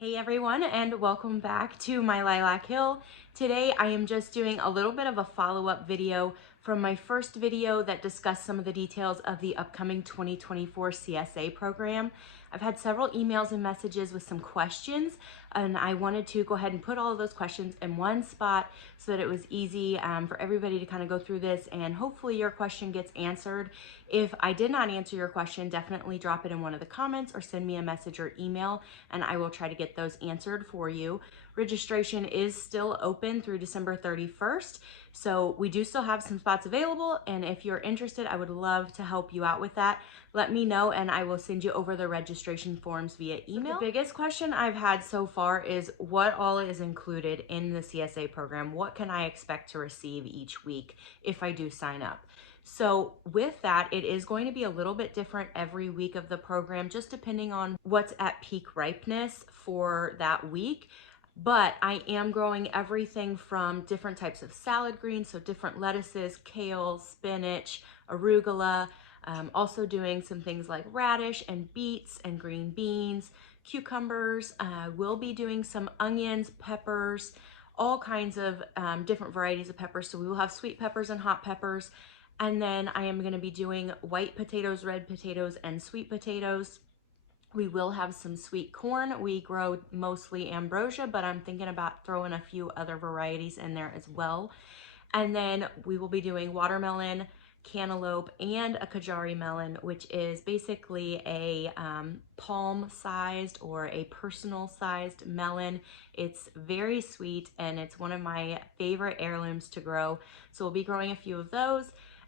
Hey everyone, and welcome back to my Lilac Hill. Today I am just doing a little bit of a follow-up video from my first video that discussed some of the details of the upcoming 2024 CSA program. I've had several emails and messages with some questions, and I wanted to go ahead and put all of those questions in one spot so that it was easy for everybody to kind of go through this, and hopefully your question gets answered. If I did not answer your question, definitely drop it in one of the comments or send me a message or email, and I will try to get those answered for you. Registration is still open through December 31st, so we do still have some spots available, and if you're interested, I would love to help you out with that. Let me know and I will send you over the registration forms via email. The biggest question I've had so far is what all is included in the CSA program. What can I expect to receive each week if I do sign up? So with that, it is going to be a little bit different every week of the program, just depending on what's at peak ripeness for that week. But I am growing everything from different types of salad greens, so different lettuces, kale, spinach, arugula, also doing some things like radish and beets and green beans, cucumbers. We'll be doing some onions, peppers, all kinds of different varieties of peppers. So we will have sweet peppers and hot peppers. And then I am going to be doing white potatoes, red potatoes, and sweet potatoes. We will have some sweet corn. We grow mostly ambrosia, but I'm thinking about throwing a few other varieties in there as well. And then we will be doing watermelon, cantaloupe, and a Kajari melon, which is basically a palm-sized or a personal-sized melon. It's very sweet, and it's one of my favorite heirlooms to grow. So we'll be growing a few of those,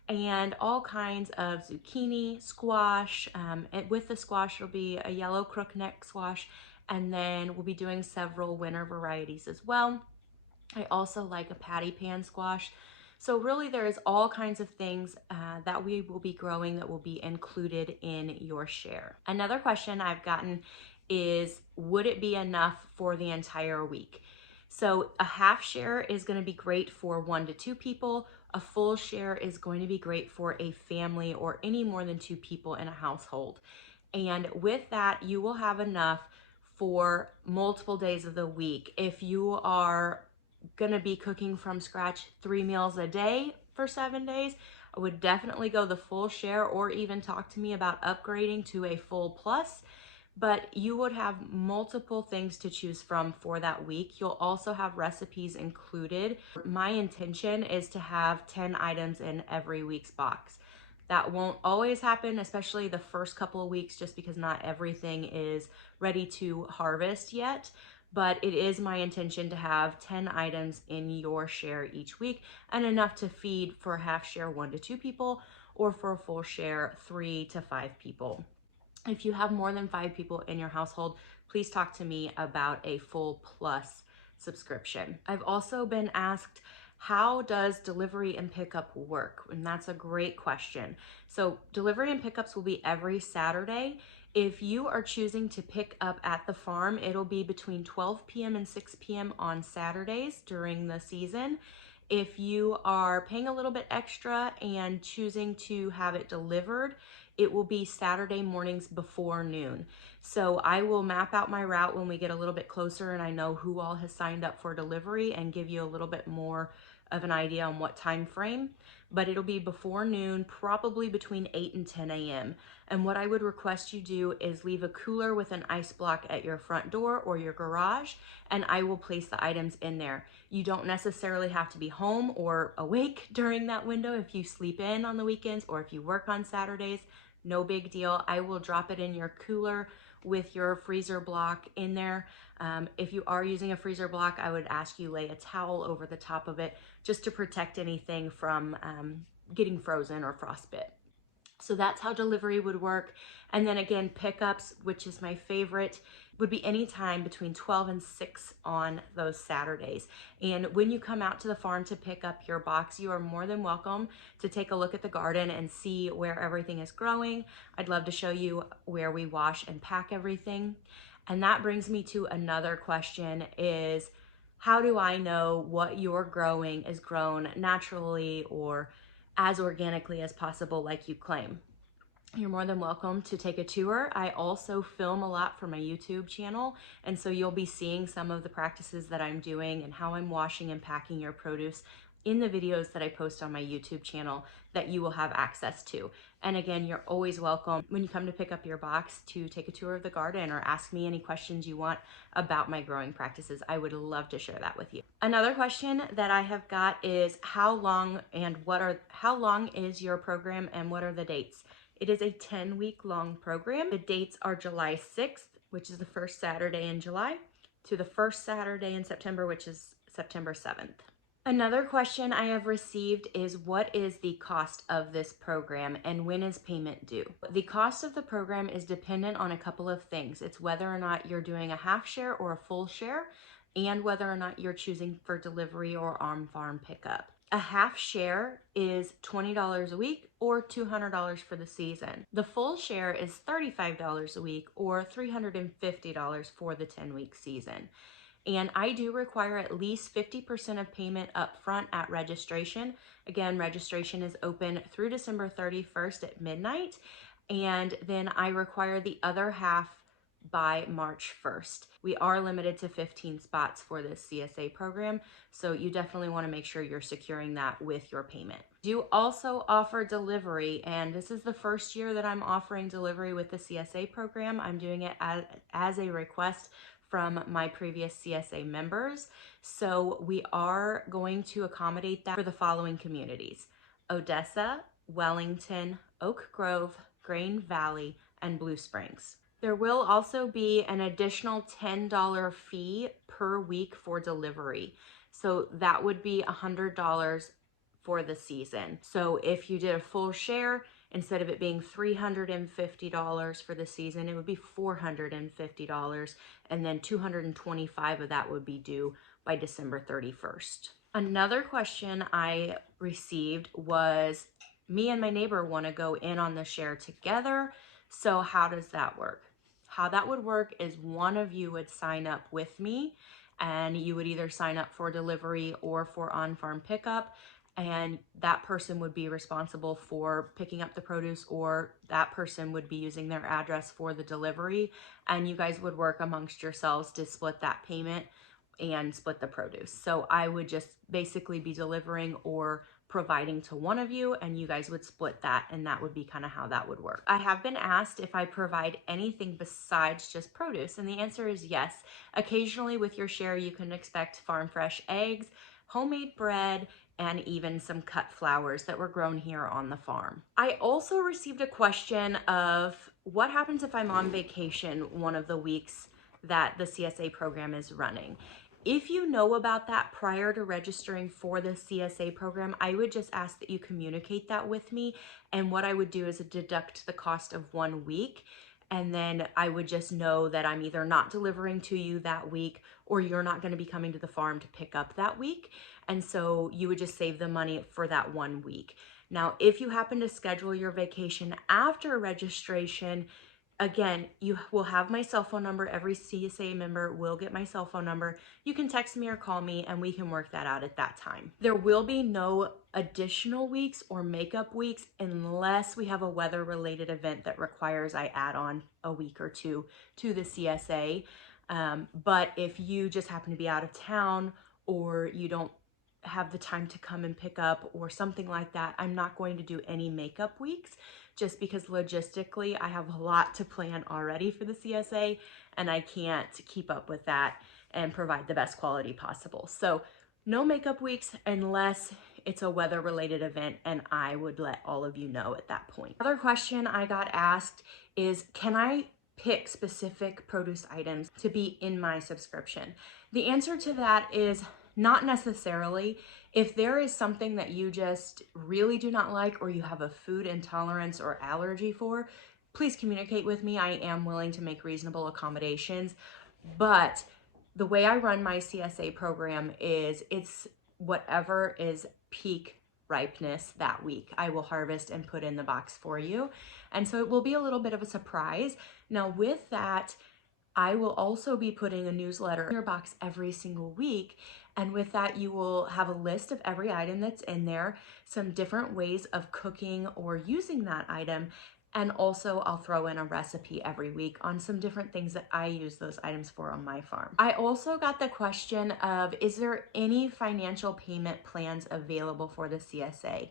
and all kinds of zucchini, squash. And with the squash, it'll be a yellow crookneck squash, and then we'll be doing several winter varieties as well. I also like a patty pan squash. So really there is all kinds of things that we will be growing that will be included in your share. Another question I've gotten is, would it be enough for the entire week? So a half share is going to be great for 1 to 2 people. A full share is going to be great for a family or any more than 2 people in a household. And with that, you will have enough for multiple days of the week. If you are going to be cooking from scratch 3 meals a day for 7 days, I would definitely go the full share, or even talk to me about upgrading to a full plus. But you would have multiple things to choose from for that week. You'll also have recipes included. My intention is to have 10 items in every week's box. That won't always happen, especially the first couple of weeks, just because not everything is ready to harvest yet. But it is my intention to have 10 items in your share each week, and enough to feed for a half share 1 to 2 people, or for a full share 3 to 5 people. If you have more than 5 people in your household, please talk to me about a full plus subscription. I've also been asked, how does delivery and pickup work? And that's a great question. So delivery and pickups will be every Saturday. If you are choosing to pick up at the farm, it'll be between 12 p.m. and 6 p.m. on Saturdays during the season. If you are paying a little bit extra and choosing to have it delivered, it will be Saturday mornings before noon. So I will map out my route when we get a little bit closer and I know who all has signed up for delivery, and give you a little bit more of an idea on what time frame. But it'll be before noon, probably between 8 and 10 a.m. And what I would request you do is leave a cooler with an ice block at your front door or your garage, and I will place the items in there. You don't necessarily have to be home or awake during that window if you sleep in on the weekends or if you work on Saturdays. No big deal. I will drop it in your cooler with your freezer block in there. If you are using a freezer block, I would ask you lay a towel over the top of it just to protect anything from getting frozen or frostbite. So that's how delivery would work. And then again, pickups, which is my favorite, would be any time between 12 and 6 on those Saturdays. And when you come out to the farm to pick up your box, you are more than welcome to take a look at the garden and see where everything is growing. I'd love to show you where we wash and pack everything. And that brings me to another question, is how do I know what you're growing is grown naturally or as organically as possible like you claim? you're more than welcome to take a tour. I also film a lot for my YouTube channel, and so you'll be seeing some of the practices that I'm doing and how I'm washing and packing your produce in the videos that I post on my YouTube channel that you will have access to. And again, you're always welcome when you come to pick up your box to take a tour of the garden or ask me any questions you want about my growing practices. I would love to share that with you. Another question that I have got is how long is your program and what are the dates? It is a 10-week long program. The dates are July 6th, which is the first Saturday in July, to the first Saturday in September, which is September 7th. Another question I have received is what is the cost of this program and when is payment due? The cost of the program is dependent on a couple of things. It's whether or not you're doing a half share or a full share and whether or not you're choosing for delivery or on-farm pickup. A half share is $20 a week or $200 for the season. The full share is $35 a week or $350 for the 10-week season. And I do require at least 50% of payment up front at registration. Again, registration is open through December 31st at midnight. And then I require the other half by March 1st. We are limited to 15 spots for this CSA program, so you definitely want to make sure you're securing that with your payment. Do also offer delivery, and this is the first year that I'm offering delivery with the CSA program. I'm doing it as a request from my previous CSA members. So we are going to accommodate that for the following communities: Odessa, Wellington, Oak Grove, Grain Valley, and Blue Springs. There will also be an additional $10 fee per week for delivery. So that would be $100 for the season. So if you did a full share, instead of it being $350 for the season, it would be $450, and then $225 of that would be due by December 31st. Another question I received was, me and my neighbor want to go in on the share together, so how does that work? How that would work is one of you would sign up with me, and you would either sign up for delivery or for on-farm pickup, and that person would be responsible for picking up the produce, or that person would be using their address for the delivery, and you guys would work amongst yourselves to split that payment and split the produce. So I would just basically be delivering or providing to one of you, and you guys would split that, and that would be kind of how that would work. I have been asked if I provide anything besides just produce, and the answer is yes. Occasionally with your share, you can expect farm fresh eggs, homemade bread, and even some cut flowers that were grown here on the farm. I also received a question of what happens if I'm on vacation one of the weeks that the CSA program is running. If you know about that prior to registering for the CSA program, I would just ask that you communicate that with me. And what I would do is deduct the cost of 1 week. And then I would just know that I'm either not delivering to you that week or you're not going to be coming to the farm to pick up that week. And so you would just save the money for that 1 week. Now, if you happen to schedule your vacation after registration, again, you will have my cell phone number. Every CSA member will get my cell phone number. You can text me or call me and we can work that out at that time. There will be no additional weeks or makeup weeks unless we have a weather-related event that requires I add on a week or two to the CSA. But if you just happen to be out of town or you don't have the time to come and pick up or something like that, I'm not going to do any makeup weeks, just because logistically I have a lot to plan already for the CSA and I can't keep up with that and provide the best quality possible. So no makeup weeks unless it's a weather related event, and I would let all of you know at that point. Another question I got asked is, can I pick specific produce items to be in my subscription? The answer to that is not necessarily. If there is something that you just really do not like or you have a food intolerance or allergy for, please communicate with me. I am willing to make reasonable accommodations. But the way I run my CSA program is it's whatever is peak ripeness that week, I will harvest and put in the box for you. And so it will be a little bit of a surprise. Now with that, I will also be putting a newsletter in your box every single week. And with that, you will have a list of every item that's in there, some different ways of cooking or using that item, And also I'll throw in a recipe every week on some different things that I use those items for on my farm. I also got the question of, is there any financial payment plans available for the CSA?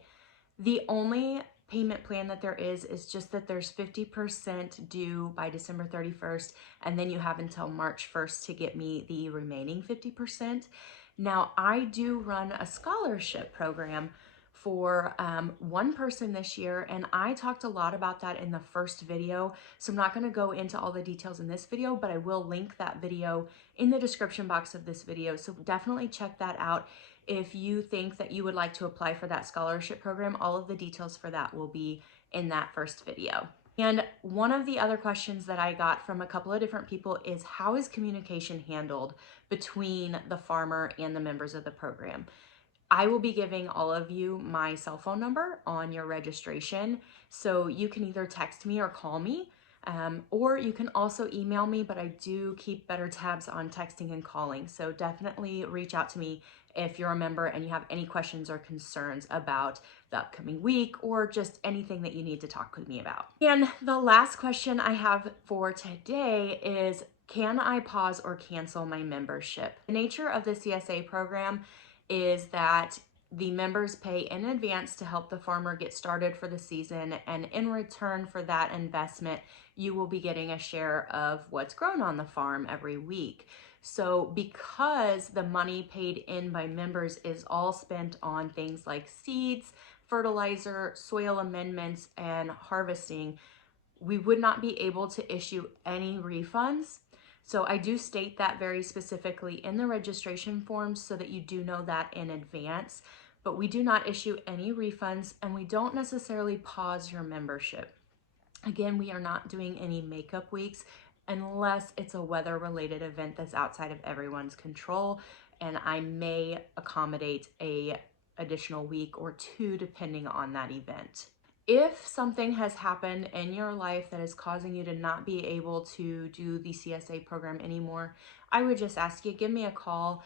The only payment plan that there is just that there's 50% due by December 31st, and then you have until March 1st to get me the remaining 50%. Now, I do run a scholarship program for one person this year, and I talked a lot about that in the first video, so I'm not going to go into all the details in this video, but I will link that video in the description box of this video, so definitely check that out. If you think that you would like to apply for that scholarship program, all of the details for that will be in that first video. And one of the other questions that I got from a couple of different people is, how is communication handled between the farmer and the members of the program? I will be giving all of you my cell phone number on your registration, so you can either text me or call me, or you can also email me, but I do keep better tabs on texting and calling, so definitely reach out to me if you're a member and you have any questions or concerns about the upcoming week or just anything that you need to talk with me about. And the last question I have for today is, can I pause or cancel my membership? The nature of the CSA program is that the members pay in advance to help the farmer get started for the season, and in return for that investment, you will be getting a share of what's grown on the farm every week. So because the money paid in by members is all spent on things like seeds, fertilizer, soil amendments, and harvesting, we would not be able to issue any refunds. So I do state that very specifically in the registration forms so that you do know that in advance, but we do not issue any refunds, and we don't necessarily pause your membership. Again, we are not doing any makeup weeks unless it's a weather-related event that's outside of everyone's control, and I may accommodate an additional week or two depending on that event. If something has happened in your life that is causing you to not be able to do the CSA program anymore, I would just ask you, give me a call.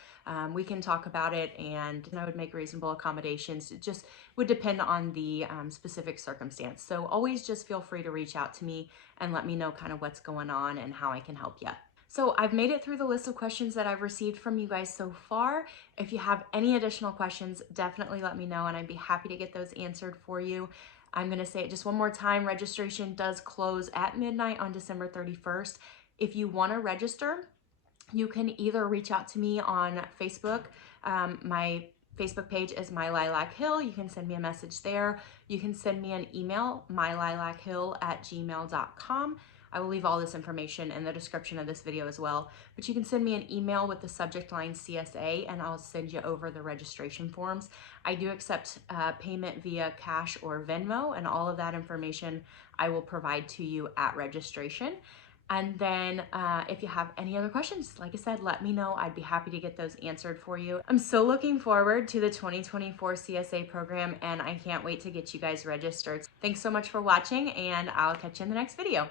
We can talk about it, and I would make reasonable accommodations. It just would depend on the specific circumstance. So always just feel free to reach out to me and let me know kind of what's going on and how I can help you. So I've made it through the list of questions that I've received from you guys so far. If you have any additional questions, definitely let me know, and I'd be happy to get those answered for you. I'm going to say it just one more time. Registration does close at midnight on December 31st. If you want to register, you can either reach out to me on Facebook. My Facebook page is My Lilac Hill. You can send me a message there. You can send me an email, mylilachill@gmail.com. I will leave all this information in the description of this video as well, but you can send me an email with the subject line CSA, and I'll send you over the registration forms. I do accept payment via cash or Venmo, and all of that information I will provide to you at registration. And then if you have any other questions, like I said, let me know. I'd be happy to get those answered for you. I'm so looking forward to the 2024 CSA program, and I can't wait to get you guys registered. Thanks so much for watching, and I'll catch you in the next video.